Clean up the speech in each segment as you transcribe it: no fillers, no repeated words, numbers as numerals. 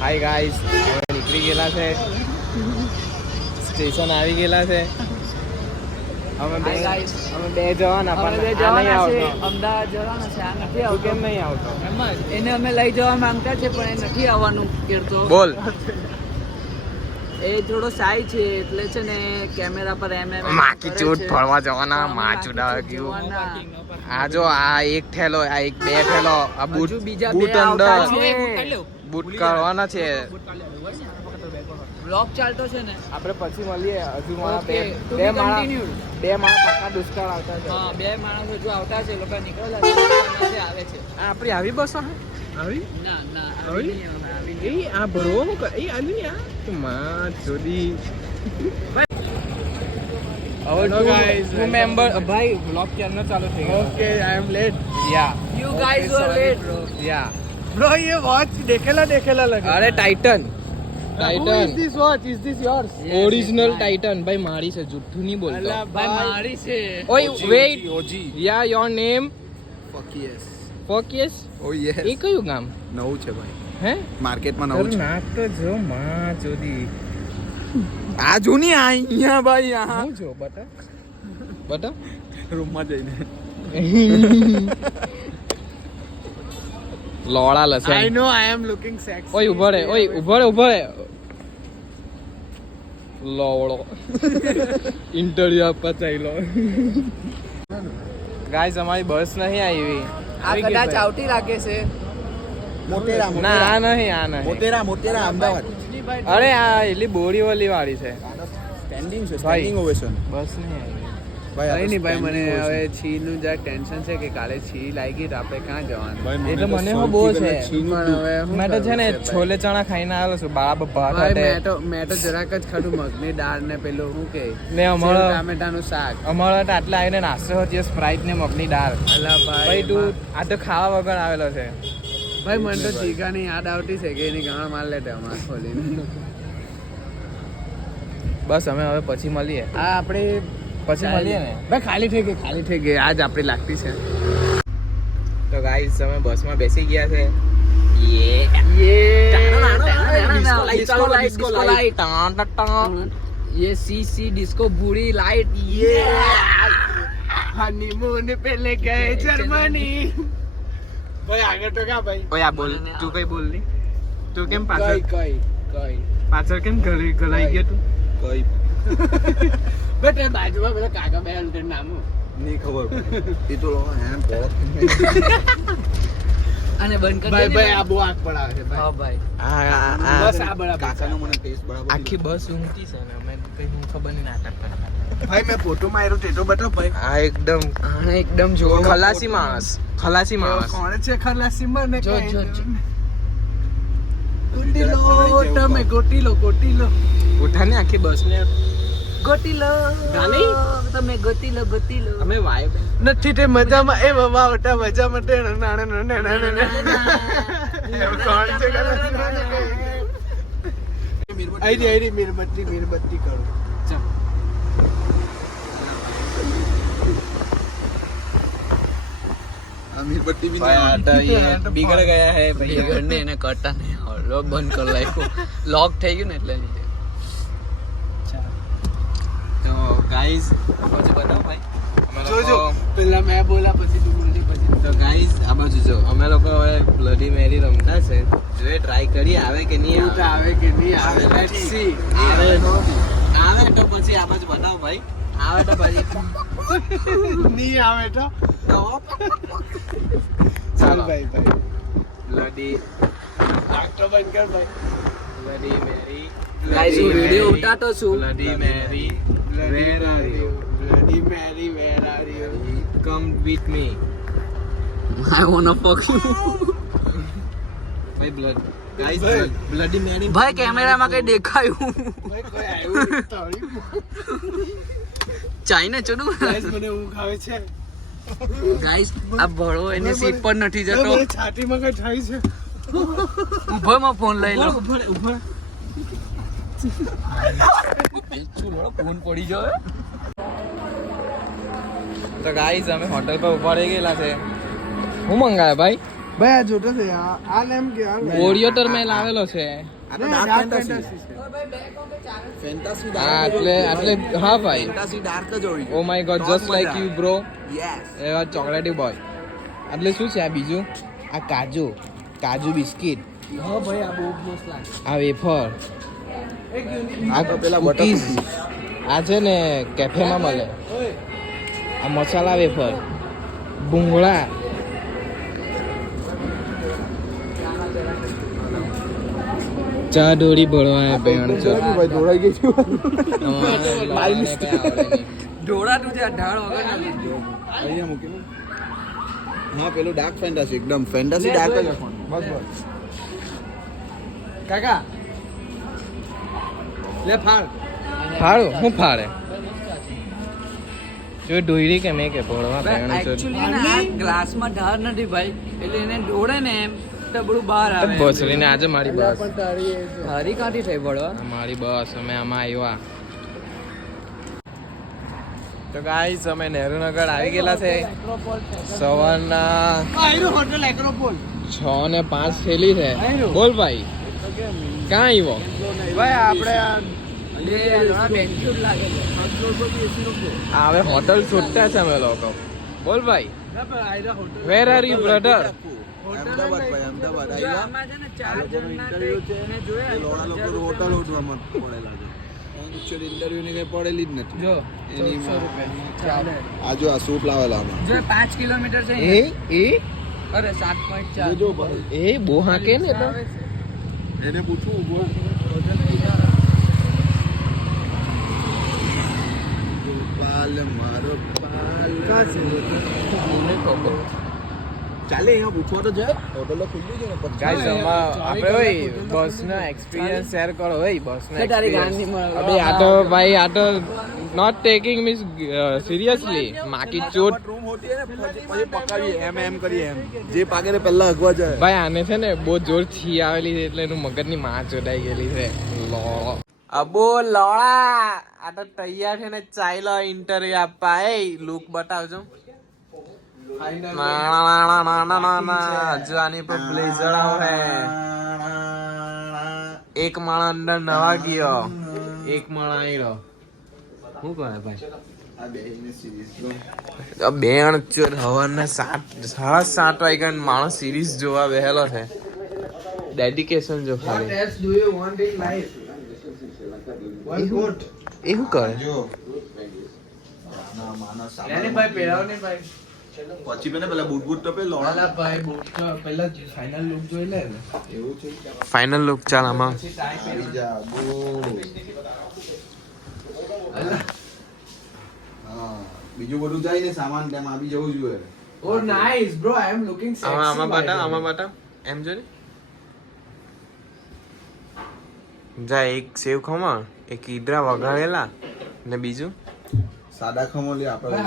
Hi guys, હવે નીકળી ગયેલા છે, સ્ટેશન આવી ગયેલા છે. અમે બે જવાના પણ આ નહીં આવતો. અમદાવાદ જવાના છે, આ નથી આવતો. કેમ નહીં આવતો? એમ જ એને અમે લઈ જવા માંગતા છે પણ એ નથી આવવાનું કહેતો. બોલ. એ થોડો સાય છે એટલે છે ને કેમેરા પર માકી ચૂટ ફરવા જવાના, માચુડા ગયું. આ જો આ એક થેલો, આ એક બે થેલો, આ બૂટ બૂટ અંદર બૂટ કરવાના છે. બ્લોગ ચાલતો છે ને, આપણે પછી મળીએ. હજુ મારા બે માણસ પાકા દુષ્કાળ આવતા છે. હા, બે માણસ હજુ આવતા છે, લોકો નીકળેલા છે, આવે છે. આપણી આવી બસો આવી ના આવી એ આ ભરવાનું એ આવી ને આ માં જોડી. Hello guys, ટુ મેમ્બર ભાઈ વ્લોગ ક્યારનો ચાલુ થઈ ગયો? Okay, I am late. Yeah You guys were late, bro. Yeah Bro, ये watch देखेला लगे. અરે Titan Who is this watch? Is this yours? Original Titan ભાઈ મારી છે, જુઠ્ઠું નહીં બોલતો. અલા ભાઈ મારી છે. ઓય wait OG. Yeah your name Fuck yes. ફોકિયસ. Oh yes. એ કયું ગામ નવું છે ભાઈ. હે? માર્કેટમાં નવું છે. નાક તો જો માં જોડી. આ જૂની અહીંયા ભાઈ આ હું જો બટા બટા રૂમમાં જઈને. લોળા લસે. I know I am looking sexy. ઓય ઉભો રે, ઓય ઉભો રે. લોળો ઇન્ટરવ્યુ આપવા ચાલ્યો. ગાઈસ, અમારી બસ નહીં આવી. આ કદાચ આવતી લાગે છે. મોટેરા ના આ નહીં મોટેરા અમદાવાદ. અરે આ એટલી બોરીવલી વાળી છે. સ્ટેન્ડિંગ છે, ભાઈ. Standing ovation. બસ નહીં આવી. ભાઈ નહીં ભાઈ, મને હવે છી નું જરાક ટેન્શન છે કે કાલે છી લાગી તો આપણે ક્યાં જવાનું. એ તો મને હો બહુ છે. પણ હવે મેં તો છે ને છોલે ચણા ખાઈને આવેલો છું. બાળા ભાત મેં તો જરાક જ ખાધું મગની દાળ ને પેલું શું કે ને અમારા ટામેટાનું શાક. અમારા તો આટલા આવીને નાસ્તો હતો, સ્પ્રાઇટ ને મગની દાળ. અલા ભાઈ તું આ તો ખાવા વગર આવેલો છે. ભાઈ મને તો ચીકાની યાદ આવતી છે કે એની ગાણા માર લેતે અમાર ખોલીને. બસ અમે હવે પછી મળીએ. આ આપણે પછી મળીએ ને. ભાઈ ખાલી થઈ ગઈ આજ આપણી લાગતી છે. તો ગાઈસ અમે બસમાં બેસી ગયા છે. ये सी डिस्को बुरी लाइट ये हनीमून पे ले गए जर्मनी. ભાઈ આગળ તો ક્યાં ભાઈ? ઓય આ બોલ, તું કઈ બોલ ની. તું કેમ પાછળ કઈ પાછળ કેમ ગલાઈ ગયો તું? કઈ બટ એ બાજુમાં પેલા કાકા બે નામ નહીં ખબર. એ તો એમ પોળક. અને બંધ કરી ભાઈ ભાઈ આ બહુ આંખ પડાવે છે ભાઈ. હા ભાઈ બસ આ બરાબર. કાકાનો મને ટેસ્ટ બરાબર. આખી બસ ઊંઘતી છે ને અમે કઈ હું ખબર નહીં નાટક કરતા. ભાઈ મેં ફોટો માર્યો તે તો બતાવ ભાઈ. આ એકદમ જો ખલાસી માણસ કોણ છે ખલાસીમાં ને જો ગોટીલો તમે ગોટીલો ઉઠાને આખી બસ ને ગોતીલો ગાની? તમે ગોતીલો અમે વાઈબ નથી તે મજામાં એ બાબા ઓટા મજામાં તે નાણે કોણ છે આઈડી મીરબત્તી કરો. मीरबत्ती भी बिगड़ गया है भैया. बिगड़ने એને કરતા નહીં લોક બંધ કરી નાખ્યું. લોક થઈ ગયું ને એટલે લીધે. તો ગાઈઝ પછી બતાવો ભાઈ. જોજો પેલા મેં બોલા પછી તું બોલી પછી. તો ગાઈઝ આ બાજુ જો અમે લોકો હવે બ્લડી મેરી રમતા છે. જોઈએ ટ્રાય કરીએ આવે કે નહીં આવે કે નહીં આવે. Let's see. આવે તો પછી આ બાજુ બતાવો ભાઈ. આવે તો પછી નહીં આવે તો ચાલો ભાઈ બ્લડી ડોક્ટર બંધ કર ભાઈ. બ્લડી મેરી ગાઈસ હું વિડિયો ઉતારતો છું. Bloody Mary where are you? Bloody Mary, where are you? Come with me. I wanna fuck you. ભાઈ ગાઈસ બ્લડી મેરી ભાઈ કેમેરામાં કઈ દેખાયું? ભાઈ કોઈ આવ્યું તારી. ચાઇના ચડું ગાઈસ મને ઊંઘ આવે છે. ગાઈસ આ ભળો એની સીટ પર નથી જતો. મને છાતીમાં કઈ થાય છે. ઉભોમાં ફોન લઈ લો. ઉભો ફોન પડી જાય. તો ગાઈઝ અમે હોટલ પર ઉભા રહી ગયેલા છે. હું મંગાવે ભાઈ? ભાઈ આ જોતો છે આ લેમ કે આ ઓરિયોટર મેં લાવેલો છે એટલે હા ભાઈ oh my God just like you bro એવા ચોકલેટી બોય એટલે શું છે આ બીજું આ કાજુ બિસ્કિટ હા ભાઈ આ બહુ મસ્ત લાગે. આ વેફર આ કુકીઝ આ છે ને કેફેમાં મળે આ મસાલા વેફર ભૂંગળા ચા ડોળી ભરવા બેન દોડાઈ ગઈ છું ઢોળા તું જે ઢાળ વગર ના લીધો. અહીંયા મૂકી હા પેલું ડાર્ક ફેન્ટાસી એકદમ ફેન્ટાસી ડાર્ક જ બસ કાકા લે ફાળ. ફાળું હું ફાળે જો ડોયરી કે મેં કે ભરવા બેન એકચ્યુઅલી ના ગ્લાસમાં ઢાળ નથી ભાઈ એટલે એને ઢોળે ને એમ તો બધું બહાર આવે. બસરીને આજે મારી બસ હારી કાઢી થઈ પડવા. મારી બસ અમે આમાં આવ્યા તો ગાઈસ અમે નહેરુનગર આવી ગયેલા છે સવારના 6:05 થયેલી છે. બોલ ભાઈ ક્યાં આવ્યો ભાઈ આપણે હવે હોટલ શોધતા છે અમે લોકો. બોલ ભાઈ where are you brother? Ahmedabad ભાઈ અમદાવાદ આવ્યા આમાં છે ને 4 જણના ઇન્ટરવ્યુ છે મેં જોયા એ લોણા લોકો હોટલ ઉઠવામાં પડેલા છે એકચ્યુઅલી ઇન્ટરવ્યુ ની કઈ પડેલી જ નથી જો એની 100 રૂપિયા. આ જો આ સૂટ લાવેલા આમાં જો 5 કિલોમીટર છે એ અરે 7.4 જો ભાઈ એ બહુ હાકે ને તો એને પૂછું બોલ પાલ મારો પાલ ચાલે અહીંયા પૂછવા તો જાય હોટલ ખુલ્લી છે ને ગાઈસ આપણે ઓય બસનો એક્સપિરિયન્સ શેર કરો ઓય બસનો તારી ગાંધી અબે આ તો ભાઈ આ તો નોટ ટેકિંગ મીન્સ સિરિયસલી માકી ચોટ રૂમ હોતી હે ને પછી પકાવીએ એમ કરીએ એમ જે પાકે ને પહેલા અગવા જાય ભાઈ આને છે ને બહુ જોર થી આવેલી છે એટલે એનું મગજની માં ચોડાઈ ગયેલી છે લો અબો લોળા આ તો તૈયાર છે ને ચાઈલો ઇન્ટરવ્યુ આપવા એ લુક બતાવજો જો આની પર બ્લેઝર આવે એક માણસ અંદર નવા ગયો એક માણસ આવ્યો શું કરે ભાઈ બેન ચોર હવારના 7:30 વાગ્યા માણસ સિરીઝ જોવા બેહેલો છે. ડેડિકેશન જો ખાલી એ શું કરે પછી પેલા બૂટ તો પેલા ફાઇનલ લુક ચાલ આમાં બીજું બધું જાય ને સામાન તેમ આવી જવું જોઈએ. Oh nice bro, I am looking sexy. આમાં બતા એમ જો ને જા એક સેવ ખમણ એક ઈદરા વઘારેલા ને બીજું સાદા ખમોલી આપણે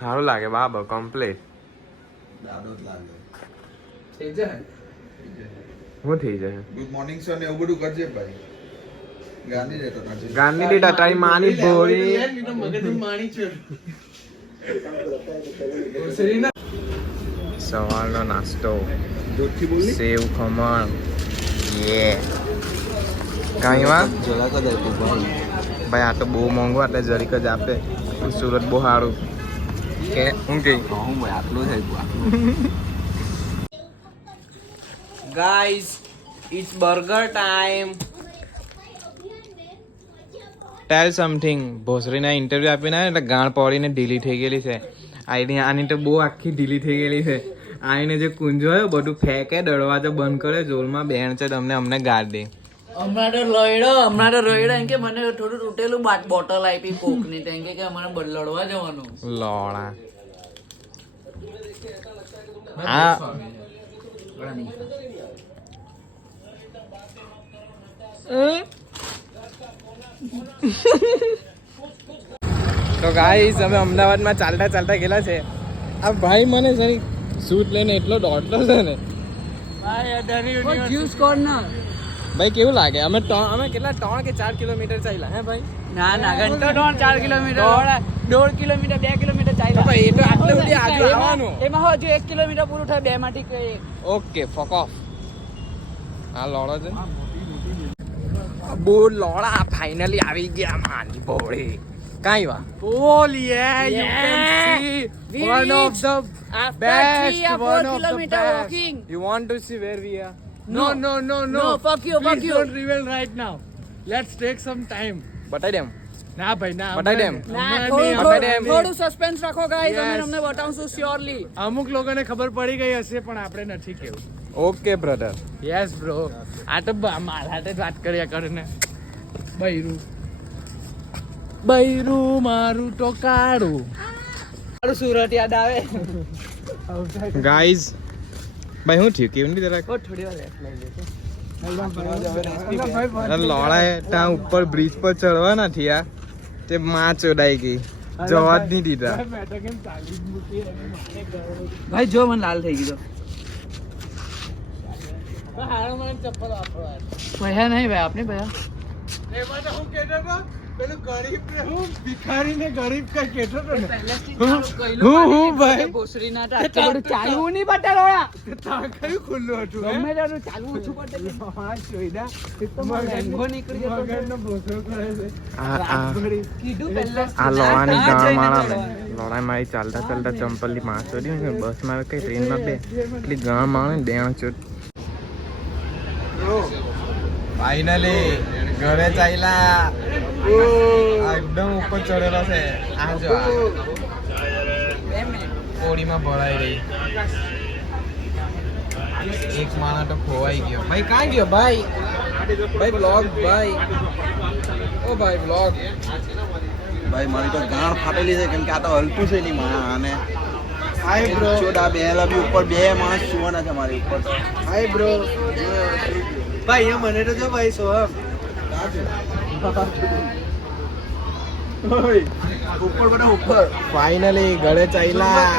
સારું લાગે બાબા કમ્પ્લીટ દાડો જ લાગે. થઈ જાય. શું થઈ જાય ગુડ મોર્નિંગ સર ને એવું બધું કરજે ભાઈ. ગાંધી રહેતો નથી. ગાંધી દીટા તારી માની ભોળી સવારનો નાસ્તો જોરથી બોલી સેવ ખમણ યે કાંઈ વાત જરા કદ આપ્યું ભાઈ. ભાઈ આ તો બહુ મોંઘું એટલે જરીક જ આપે સુરત બહુ સારું કે હું કે હું ભાઈ આટલું છે guys it's burger time tell something ભોસરીના ઇન્ટરવ્યુ આપીને આવ્યા એટલે ગાણ પડીને ઢીલી થઈ ગયેલી છે આની તો બહુ આખી ઢીલી થઈ ગયેલી છે આવીને જે કુંજો હોય બધું ફેંકે દરવાજો બંધ કરે જોરમાં બેન છે અમને ગાળ દે હમણાં તો રોયડો એમ કે મને થોડું તૂટેલું બોટલ આપી કોક ની તો એમ કે અમારે લડવા જવાનું. લોડા આ તો ગાઈસ અમે અમદાવાદમાં ચાલતા ગયેલા છે આ ભાઈ મને સરી શૂટ લઈને એટલો દોડતો છે ને જ્યુસ કોર્નર ભાઈ કેવું લાગે અમે કેટલા 3 કે 4 કિલોમીટર ચાલ્યા હે ભાઈ ના ઘંટો 4 કિલોમીટર 1.5 કિલોમીટર 2 કિલોમીટર ચાલ્યા ભાઈ એ તો આટલે સુધી આજુ આવવાનું એમાં હજુ 1 કિલોમીટર પૂરું થાય 2 માંથી કઈ ઓકે ફક ઓફ આ લોડો છે બહુ લોડા ફાઇનલી આવી ગયા માની બોળી કાઈ વા Oh yeah, you can see one of the best, one of the best. You want to see where we are? No, no, no, no. No, fuck you, fuck Please you. don't reveal right now. Let's take some time. બતાઈ દેમ ના ભાઈ ના. બતાઈ દેમ. થોડું suspense રાખો guys અમે Yes. તમને બતાવશું surely અમુક લોકોને ખબર પડી ગઈ હશે પણ આપણે નથી કેવું. Okay brother yes bro. આ તો મારા હાથે જ વાત કર્યા કરે ને. બૈરું મારું તો કાળું. મારું સુરત યાદ આવે ગાઈઝ ભાઈ હું થયું કેવું નહીં જરાક થોડી વાર left લઈ લેજો. લોડા ત્યાં ઉપર બ્રિજ પર ચડવાના થયા તે માં ચોડાઈ ગઈ જવા જ નહીં દીધા ભાઈ જો મને લાલ થઈ ગયો પૈસા નહીં ભાઈ આપને પૈસા ભિખારીને ગરીબ કઈ કહેતો હતો ને. હું ભાઈ ભોસરી ના ચાલવું નહીં બટાડોળા ત્યાં કયું ખુલ્લું હતું હે? ગમે ત્યારે ચાલવું ઓછું પડે હા, જોઈડા. લેંઘો નીકળી જતો છે. મગરનો ભોસરો કરે છે. કીધું પહેલા આ લોડાની ગાળ મારા લોડા મારી ચાલતા ચાલતા ચંપલની માં ચોરી બસમાં કઈ ટ્રેનમાં બે એટલી ગાળ મારે ડેણ ચોટ ફાઇનલી ઘરે ચાલ્યા એકદમ ઉપર ચડેલો છે આ જો કોડીમાં ભરાઈ રહી એક માણસ તો ખોવાઈ ગયો ભાઈ કાં ગયો ભાઈ બ્લોગ ભાઈ ઓ ભાઈ બ્લોગ ભાઈ મારી તો ગાંઠ ફાટેલી છે કેમ કે આ તો હલતું છે નહીં મારા આને હાય બ્રો. ચોડા બેહેલા બી ઉપર બે માણસ સુવાના છે મારી ઉપર હાય બ્રો. ભાઈ અહીંયા મને તો જો ભાઈ સોહમ. ઉપર બધા ઉપર ફાઇનલી ઘરે ચાલ્યા